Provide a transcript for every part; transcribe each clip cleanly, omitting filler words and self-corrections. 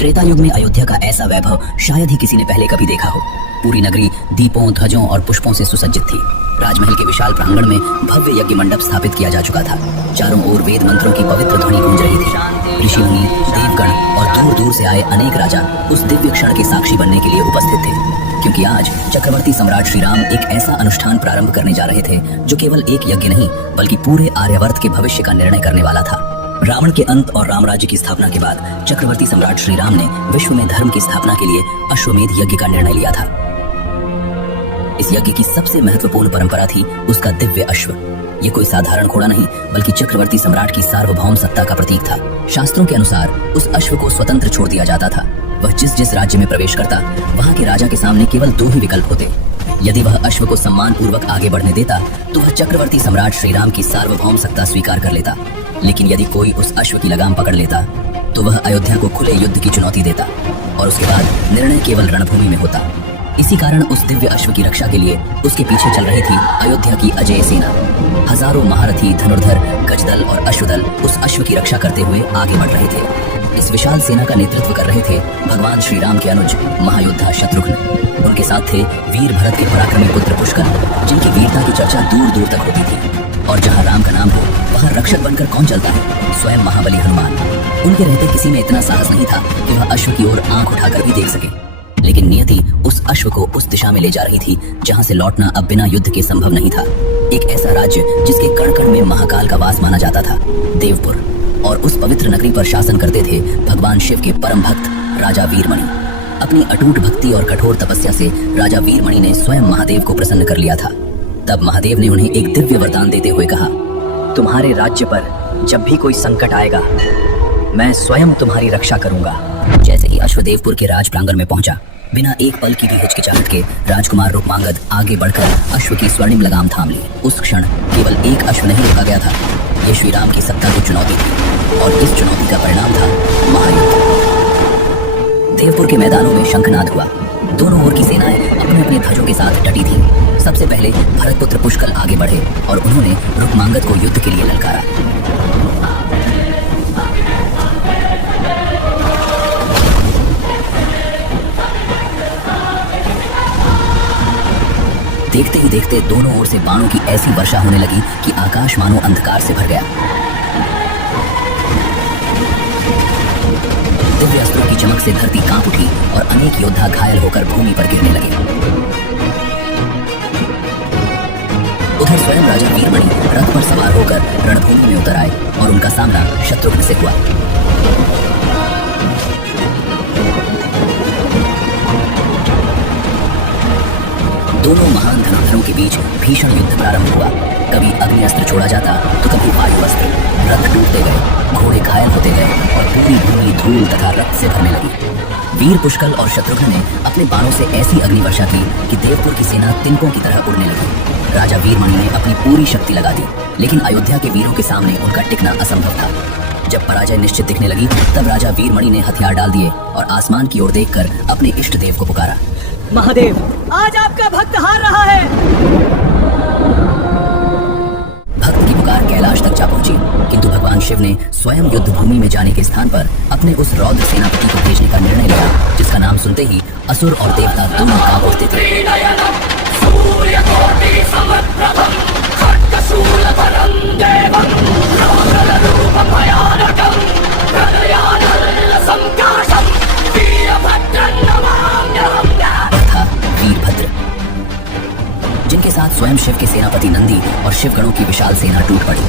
त्रेता युग में अयोध्या का ऐसा वैभव शायद ही किसी ने पहले कभी देखा हो। पूरी नगरी दीपों, ध्वजों और पुष्पों से सुसज्जित थी। राजमहल के विशाल प्रांगण में भव्य यज्ञ मंडप स्थापित किया जा चुका था। चारों ओर वेद मंत्रों की पवित्र ध्वनि गूंज रही थी। ऋषि मुनि, देवगण और दूर दूर से आए अनेक राजा उस दिव्य क्षण के साक्षी बनने के लिए उपस्थित थे, क्योंकि आज चक्रवर्ती सम्राट श्री राम एक ऐसा अनुष्ठान प्रारंभ करने जा रहे थे जो केवल एक यज्ञ नहीं बल्कि पूरे आर्यावर्त के भविष्य का निर्णय करने वाला था। रावण के अंत और रामराज्य की स्थापना के बाद चक्रवर्ती सम्राट श्री राम ने विश्व में धर्म की स्थापना के लिए अश्वमेध यज्ञ का निर्णय लिया था। इस यज्ञ की सबसे महत्वपूर्ण परंपरा थी उसका दिव्य अश्व। ये कोई साधारण घोड़ा नहीं बल्कि चक्रवर्ती सम्राट की सार्वभौम सत्ता का प्रतीक था। शास्त्रों के अनुसार उस अश्व को स्वतंत्र छोड़ दिया जाता था। वह जिस जिस राज्य में प्रवेश करता, वहाँ के राजा के सामने केवल दो ही विकल्प होते। यदि वह अश्व को सम्मान पूर्वक आगे बढ़ने देता तो वह चक्रवर्ती सम्राट श्री राम की सार्वभौम सत्ता स्वीकार कर लेता, लेकिन यदि कोई उस अश्व की लगाम पकड़ लेता तो वह अयोध्या को खुले युद्ध की चुनौती देता और उसके बाद निर्णय केवल रणभूमि में होता। इसी कारण उस दिव्य अश्व की रक्षा के लिए उसके पीछे चल रही थी अयोध्या की अजेय सेना। हजारों महारथी, धनुर्धर, गजदल और अश्वदल उस अश्व की रक्षा करते हुए आगे बढ़ रहे थे। इस विशाल सेना का नेतृत्व कर रहे थे भगवान श्री राम के अनुज महायोद्धा शत्रुघ्न। उनके साथ थे वीर भरत के पराक्रमी पुत्र पुष्कर, जिनकी वीरता की चर्चा दूर दूर तक होती थी। और जहाँ राम का नाम हो वहाँ रक्षक बनकर कौन चलता है? स्वयं महाबली हनुमान। उनके रहते किसी में इतना साहस नहीं था कि वह अश्व की ओर आंख उठाकर भी देख सके, लेकिन नियति उस अश्व को उस दिशा में ले जा रही थी जहाँ से लौटना अब बिना युद्ध के संभव नहीं था। एक ऐसा राज्य जिसके कण कण में महाकाल का वास माना जाता था, देवपुर। और उस पवित्र नगरी पर शासन करते थे भगवान शिव के परम भक्त राजा वीरमणि। अपनी अटूट भक्ति और कठोर तपस्या से राजा वीरमणि ने स्वयं महादेव को प्रसन्न कर लिया था। तब महादेव ने उन्हें एक दिव्य वरदान देते हुए कहा, तुम्हारे राज्य पर जब भी कोई संकट आएगा मैं स्वयं तुम्हारी रक्षा करूंगा। जैसे ही अश्व देवपुर के राज प्रांगण में पहुंचा, बिना एक पल की भी हिचकिचाहट के राजकुमार रूपमांगद आगे बढ़कर अश्व की स्वर्णिम लगाम थाम ली। उस क्षण केवल एक अश्व नहीं रोका गया था, ये श्री राम की सत्ता की चुनौती थी और इस चुनौती का परिणाम था महायुद्ध। देवपुर के मैदानों में शंखनाद हुआ। दोनों ओर की सेनाएं अपने अपने ध्वजों के साथ डटी थीं। सबसे पहले भरतपुत्र पुष्कर आगे बढ़े और उन्होंने रूपमांगद को युद्ध के लिए ललकारा। देखते ही देखते दोनों ओर से बाणों की ऐसी वर्षा होने लगी कि आकाश मानो अंधकार से भर गया। दिव्य अस्त्रों की चमक से धरती कांप उठी और अनेक योद्धा घायल होकर भूमि पर गिरने लगे। उधर स्वयं राजा वीरमणि रथ पर सवार होकर रणभूमि में उतर आए और उनका सामना शत्रुघ्न से हुआ। दोनों महान धनुर्धरों के बीच भीषण युद्ध प्रारंभ हुआ। कभी अग्नि अस्त्र छोड़ा जाता तो कभी वायु अस्त्र। रथ टूटते गए, घोड़े घायल होते गए और पूरी भूमि धूल तथा रक्त से भरने लगी। वीर पुष्कर और शत्रुघ्न ने अपने बाणों से ऐसी अग्निवर्षा की कि देवपुर की सेना तिनकों की तरह उड़ने लगी। राजा वीरमणि ने अपनी पूरी शक्ति लगा दी, लेकिन अयोध्या के वीरों के सामने उनका टिकना असंभव था। जब पराजय निश्चित दिखने लगी तब राजा वीरमणि ने हथियार डाल दिए और आसमान की ओर देखकर अपने इष्ट देव को पुकारा, महादेव, आज आपका भक्त हार रहा है। भक्त की पुकार कैलाश तक जा पहुंची, किंतु भगवान शिव ने स्वयं युद्ध भूमि में जाने के स्थान पर अपने उस रौद्र सेनापति को भेजने का निर्णय लिया, जिसका नाम सुनते ही असुर और देवता दोनों कांप उठते थे। वीरभद्र, जिनके साथ स्वयं शिव के सेनापति नंदी और शिवगणों की विशाल सेना टूट पड़ी।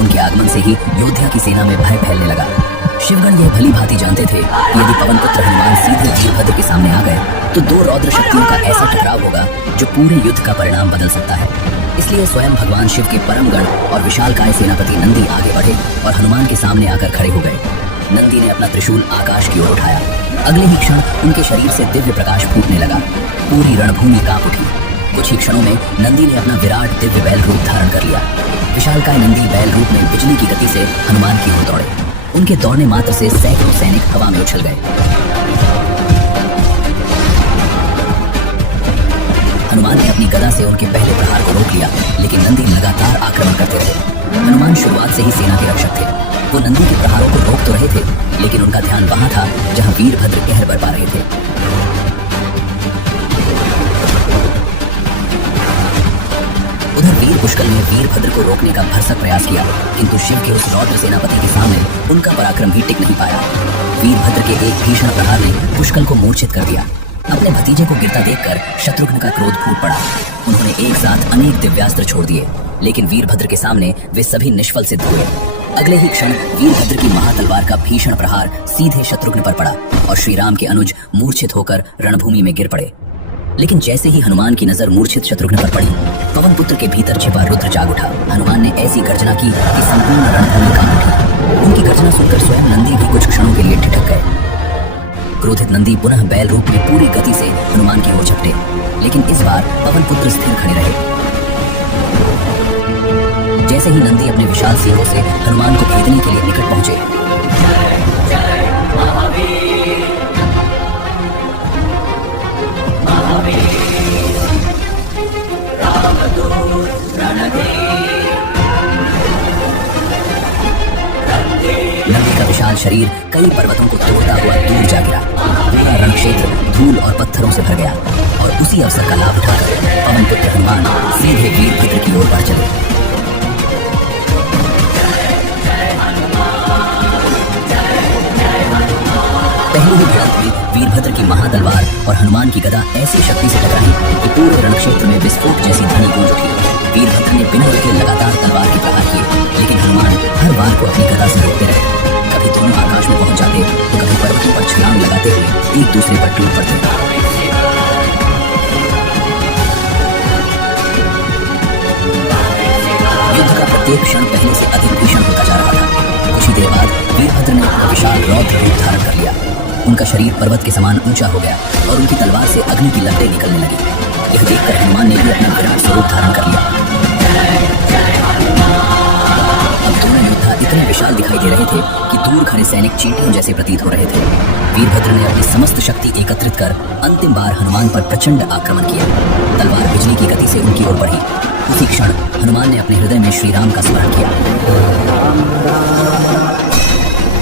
उनके आगमन से ही योद्धा की सेना में भय फैलने लगा। शिवगण यह भली भांति जानते थे कि यदि पवन पुत्र हनुमान सीधे वीरभद्र के सामने आ गए तो दो रौद्र शक्तियों का ऐसा टकराव होगा जो पूरे युद्ध का परिणाम बदल सकता है। इसलिए स्वयं भगवान शिव के परम गण और विशालकाय सेनापति नंदी आगे बढ़े और हनुमान के सामने आकर खड़े हो गए। नंदी ने अपना त्रिशूल आकाश की ओर उठाया। अगले ही क्षण उनके शरीर से दिव्य प्रकाश फूटने लगा। पूरी रणभूमि कांप उठी। कुछ ही क्षणों में नंदी ने अपना विराट दिव्य बैल रूप धारण कर लिया। विशालकाय नंदी बैल रूप में बिजली की गति से हनुमान की ओर दौड़े। उनके दौड़ने मात्र से सैकड़ों सैनिक हवा में उछल गए। हनुमान ने अपनी गदा से उनके पहले प्रहार को रोक लिया, लेकिन नंदी लगातार आक्रमण करते रहे। हनुमान शुरुआत से ही सेना के रक्षक थे। वो नंदी के प्रहारों को रोक तो रहे थे, लेकिन उनका ध्यान वहां था जहां वीरभद्र कहर बरपा रहे थे। उधर वीर पुष्कल ने वीरभद्र को रोकने का भरसक प्रयास किया, किंतु शिव के उस रौद्र सेनापति के सामने उनका पराक्रम भी टिक नहीं पाया। वीरभद्र के एक भीषण प्रहार ने पुष्कल को मूर्छित कर दिया। अपने भतीजे को गिरता देखकर शत्रुघ्न का क्रोध फूट पड़ा। उन्होंने एक साथ अनेक दिव्यास्त्र छोड़ दिए, लेकिन वीरभद्र के सामने वे सभी निष्फल सिद्ध हुए। अगले ही क्षण वीरभद्र की महातलवार का भीषण प्रहार सीधे शत्रुघ्न पर पड़ा और श्री राम के अनुज मूर्छित होकर रणभूमि में गिर पड़े। लेकिन जैसे ही हनुमान की नजर मूर्छित शत्रुघ्न पर पड़ी, पवन पुत्र के भीतर छिपा रुद्र जाग उठा। हनुमान ने ऐसी गर्जना की कि संपूर्ण रणभूमि कांप उठी। उनकी गर्जना सुनकर स्वयं नंदी भी कुछ क्षणों के लिए ठिठक गए। क्रोधित नंदी पुनः बैल रूप में पूरी गति से हनुमान की ओर झपटे, लेकिन इस बार पवन पुत्र स्थिर खड़े रहे। जैसे ही नंदी अपने विशाल सींगों से हनुमान को भेदने के लिए निकट पहुंचे, नंदी का विशाल शरीर कई पर्वतों को तोड़ता हुआ दूर जा गिरा। पूरा रण क्षेत्र धूल और पत्थरों से भर गया और उसी अवसर का लाभ उठाकर पवन पुत्र हनुमान सीधे वीरभद्र की ओर बढ़ चले। पहली ही भिड़ंत में वीरभद्र की महातलवार और हनुमान की गदा ऐसी शक्ति से टकराई कि पूरे रण क्षेत्र में विस्फोट जैसी ध्वनि गूंज उठी। वीरभद्र ने बिना रुके लगातार तलवार के प्रहार किए, लेकिन हनुमान हर बार को अपनी गदा से रोकते रहे। कभी दोनों आकाश में पहुंच जाते तो कभी पर्वतों पर छलांग लगाते हुए एक दूसरे पर टूट पड़ते। युद्ध का प्रत्येक क्षण पहले से अधिक भीषण होता जा रहा था। कुछ ही देर बाद वीरभद्र ने अपना विशाल रौद्र रूप धारण कर लिया। उनका शरीर पर्वत के समान ऊंचा हो गया और उनकी तलवार से अग्नि की लपटें निकलने लगी। यह देखकर हनुमान ने भी अपना विराट स्वरूप धारण कर लिया। अब दोनों योद्धा इतने विशाल दिखाई दे रहे थे कि दूर खड़े सैनिक चींटियों जैसे प्रतीत हो रहे थे। वीरभद्र ने अपनी समस्त शक्ति एकत्रित कर अंतिम बार हनुमान पर प्रचंड आक्रमण किया। तलवार बिजली की गति से उनकी ओर बढ़ी। उसी क्षण हनुमान ने अपने हृदय में श्री राम का स्मरण किया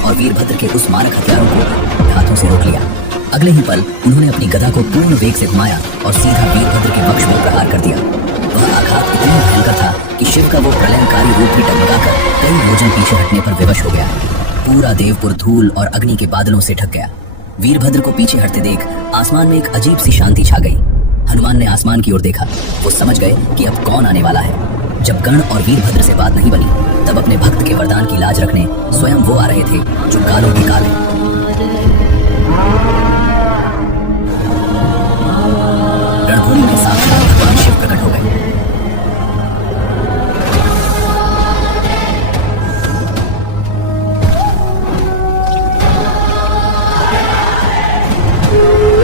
और वीरभद्र के उस मारक हथियारों को हाथों से रोक लिया। अगले ही पल उन्होंने अपनी गदा को पूर्ण वेग से घुमाया और सीधा वीरभद्र के वक्ष में प्रहार कर दिया। वह आघात इतना भयंकर था कि शिव का वो प्रलयंकारी रूप भी डगमगाकर कई योजन पीछे हटने पर विवश हो गया। पूरा देवपुर धूल और अग्नि के बादलों से ढक गया। वीरभद्र को पीछे हटते देख आसमान में एक अजीब सी शांति छा गई। हनुमान ने आसमान की ओर देखा। वो समझ गए कि अब कौन आने वाला है। जब गण और वीरभद्र से बात नहीं बनी, तब अपने भक्त के वरदान की लाज रखने स्वयं वो आ रहे थे जो कालों के काले। रणभूमि में साक्षात भगवान शिव प्रकट हो गए।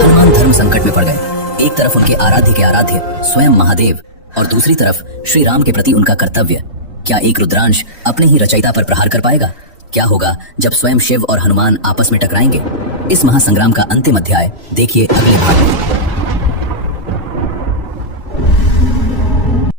हनुमान धर्म संकट में पड़ गए। एक तरफ उनके आराध्य के आराध्य स्वयं महादेव और दूसरी तरफ श्री राम के प्रति उनका कर्तव्य। क्या एक रुद्रांश अपने ही रचयिता पर प्रहार कर पाएगा? क्या होगा जब स्वयं शिव और हनुमान आपस में टकराएंगे? इस महासंग्राम का अंतिम अध्याय देखिए अगले भाग में।